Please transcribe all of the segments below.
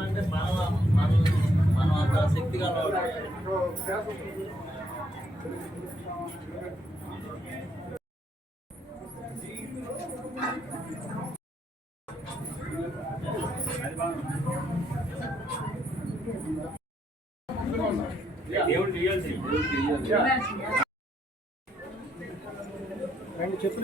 అంటే మనం అంత శక్తిగా చెప్పు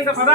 ఇంకా పద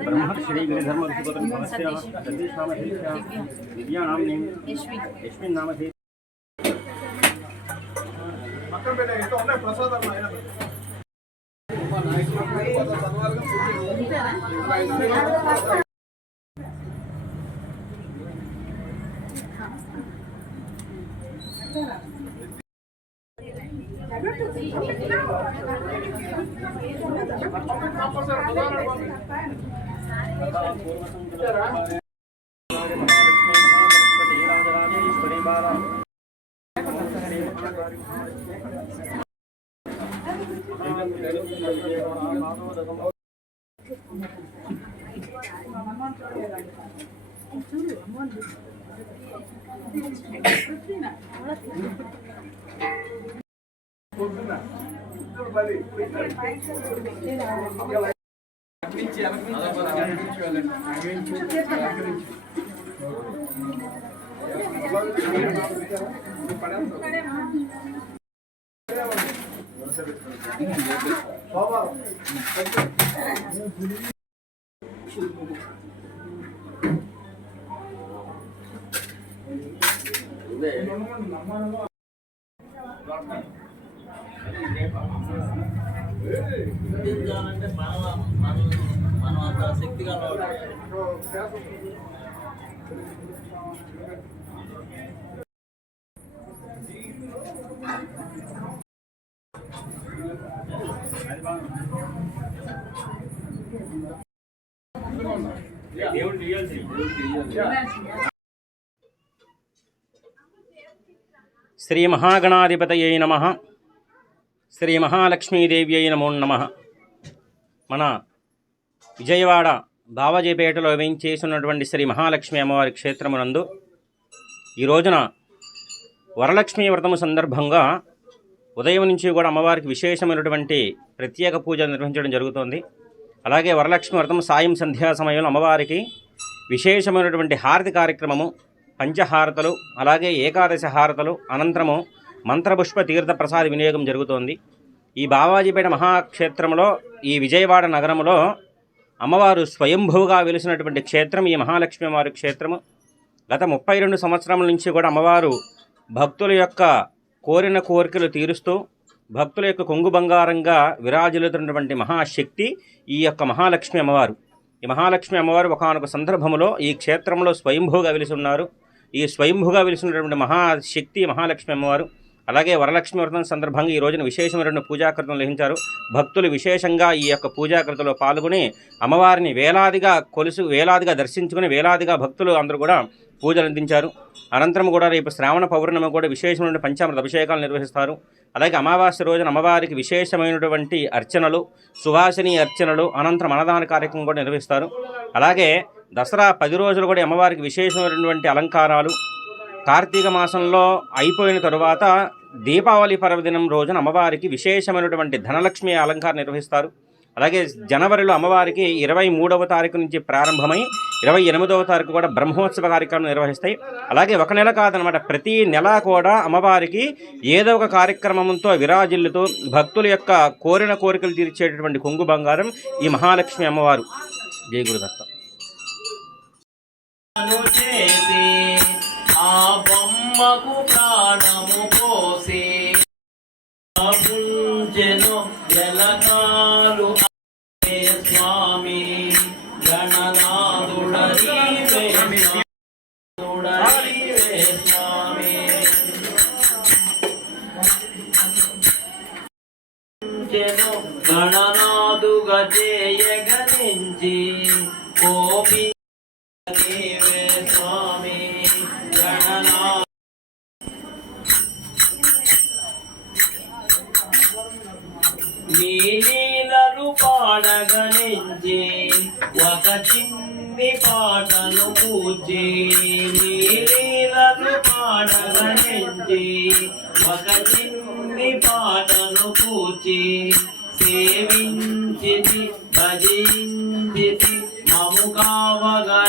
ब्रह्मश्री गिरिधर्म ऋषिपदं भवस्याः सर्वेषामधीत्या दिव्यानां नेम यस्मिन् नाम थे సిద్ధించాలంటే మనం అంత శక్తిగా శ్రీ మహాగణాధిపతయే నమః. శ్రీ మహాలక్ష్మీదేవ్యై నమో నమః. మన విజయవాడ బావాజీపేటలో వేయించేసినటువంటి శ్రీ మహాలక్ష్మి అమ్మవారి క్షేత్రమునందు ఈ రోజున వరలక్ష్మీ వ్రతము సందర్భంగా ఉదయం నుంచి కూడా అమ్మవారికి విశేషమైనటువంటి ప్రత్యేక పూజలు నిర్వహించడం జరుగుతోంది. అలాగే వరలక్ష్మి వ్రతం సాయం సంధ్యా సమయంలో అమ్మవారికి విశేషమైనటువంటి హారతి కార్యక్రమము, పంచహారతలు, అలాగే ఏకాదశి హారతలు, అనంతరము మంత్రపుష్ప తీర్థ ప్రసాద వినియోగం జరుగుతోంది. ఈ బావాజీపేట మహాక్షేత్రంలో ఈ విజయవాడ నగరంలో అమ్మవారు స్వయంభువుగా వెలిసినటువంటి క్షేత్రం ఈ మహాలక్ష్మి అమ్మవారి క్షేత్రము. గత 32 సంవత్సరముల నుంచి కూడా అమ్మవారు భక్తుల యొక్క కోరిన కోరికలు తీరుస్తూ భక్తుల యొక్క కొంగు బంగారంగా విరాజిల్లుతున్నటువంటి మహాశక్తి ఈ యొక్క మహాలక్ష్మి అమ్మవారు. ఈ మహాలక్ష్మి అమ్మవారు ఒకానొక సందర్భంలో ఈ క్షేత్రంలో స్వయంభూగా వెలిసి ఉన్నారు. ఈ స్వయంభూగా వెలిసినటువంటి మహాశక్తి మహాలక్ష్మి అమ్మవారు. అలాగే వరలక్ష్మి వ్రతం సందర్భంగా ఈ రోజున విశేషమైన పూజాకృతం నిర్వహించారు. భక్తులు విశేషంగా ఈ యొక్క పూజాకృతలో పాల్గొని అమ్మవారిని వేలాదిగా దర్శించుకుని వేలాదిగా భక్తులు అందరూ కూడా పూజలు అందించారు. అనంతరం కూడా రేపు శ్రావణ పౌర్ణమి కూడా విశేషమైన పంచామృత అభిషేకాలు నిర్వహిస్తారు. అలాగే అమావాస్య రోజున అమ్మవారికి విశేషమైనటువంటి అర్చనలు, సువాసిని అర్చనలు, అనంతరం అన్నదాన కార్యక్రమం కూడా నిర్వహిస్తారు. అలాగే దసరా 10 రోజులు కూడా అమ్మవారికి విశేషమైనటువంటి అలంకారాలు, కార్తీక మాసంలో అయిపోయిన తరువాత దీపావళి పర్వదినం రోజున అమ్మవారికి విశేషమైనటువంటి ధనలక్ష్మి అలంకారం నిర్వహిస్తారు. అలాగే జనవరిలో అమ్మవారికి 23వ తారీఖు నుంచి ప్రారంభమై 28వ తారీఖు కూడా బ్రహ్మోత్సవ కార్యక్రమం నిర్వహిస్తాయి. అలాగే ఒక నెల కాదనమాట, ప్రతి నెల కూడా అమ్మవారికి ఏదో ఒక కార్యక్రమంతో విరాజిల్లుతూ భక్తుల యొక్క కోరిన కోరికలు తీర్చేటటువంటి కొంగు బంగారం ఈ మహాలక్ష్మి అమ్మవారు. జయ గురుదత్త. ఆ బొమ్మకు ప్రాణము పోసి పుంచెను జలకాలు స్వామి గణనాథుడరీవే స్వామి పుంచెను గణనాథుగా చేయగలించి కోపి స్వామి గణనా చిన్ని పాటను పూచి నీ లీలలు పాడగనించి ఒక చిన్ని పాటను పూచి సేవించితి భజించితి మము కావగా